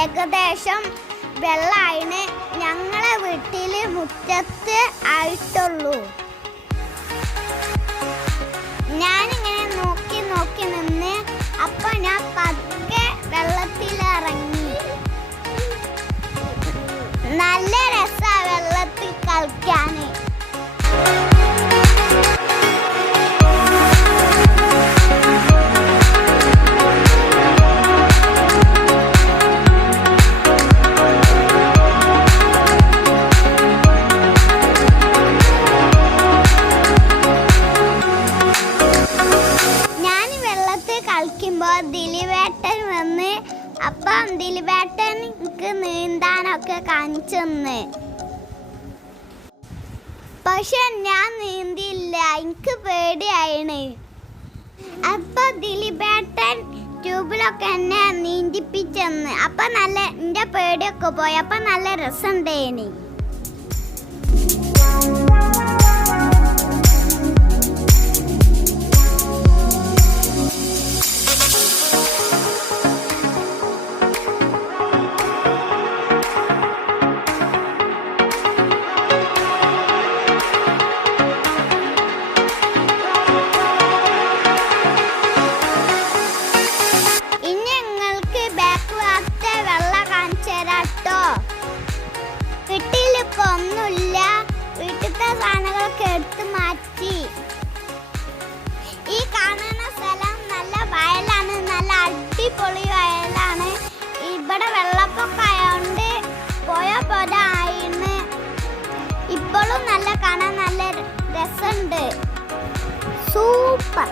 ഏകദേശം വെള്ളായിന് ഞങ്ങളെ വീട്ടില് മുറ്റത്ത് ആയിട്ടുള്ളൂ. ഞാനിങ്ങനെ നോക്കി നോക്കി നിന്ന് അപ്പൊ ഞാൻ പതുക്കെ വെള്ളത്തിലിറങ്ങി. നല്ല രസാ വെള്ളത്തിൽ കളിക്കാന്. ദിലിവേട്ടൻ വന്ന് അപ്പം ദിലിവേട്ടൻ എനിക്ക് നീന്താനൊക്കെ കാണിച്ചെന്ന്. പക്ഷെ ഞാൻ നീന്തിയില്ല, എനിക്ക് പേടിയായിണ്. അപ്പൊ ദിലിവേട്ടൻ ട്യൂബിലൊക്കെ എന്നെ നീന്തിപ്പിച്ചെന്ന്. അപ്പൊ നല്ല എൻ്റെ പേടിയൊക്കെ പോയി. അപ്പൊ നല്ല രസമുണ്ടേനി. വീട്ടിലിപ്പോ ഒന്നുമില്ല, വീട്ടിലത്തെ സാധനങ്ങളൊക്കെ എടുത്ത് മാറ്റി. ഈ കാണുന്ന സ്ഥലം നല്ല വയലാണ്, നല്ല അടിപൊളി വയലാണ്. ഇവിടെ വെള്ളപ്പൊക്കം ആയതുകൊണ്ട് പോയ പോലെ ആയിന്ന്. ഇപ്പോഴും നല്ല കാണാൻ നല്ല രസമുണ്ട്. സൂപ്പർ.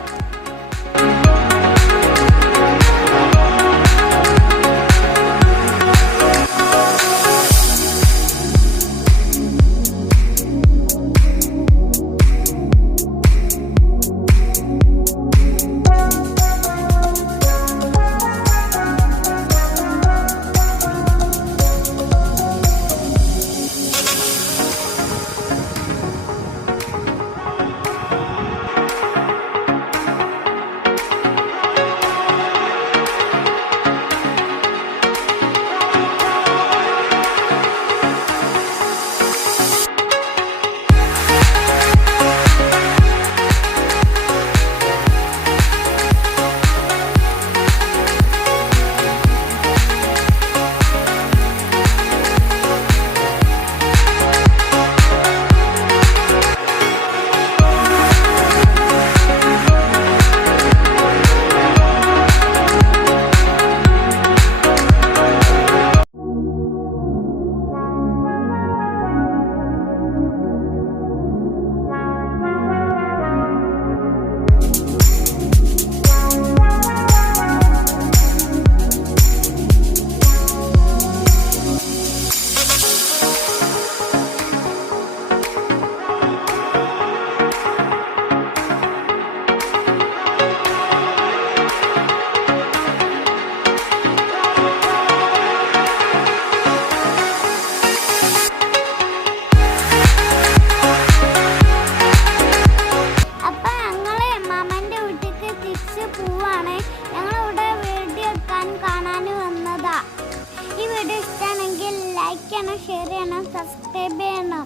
ചെയ്യണം, ഷെയർ ചെയ്യണം, സബ്സ്ക്രൈബ് ചെയ്യണം.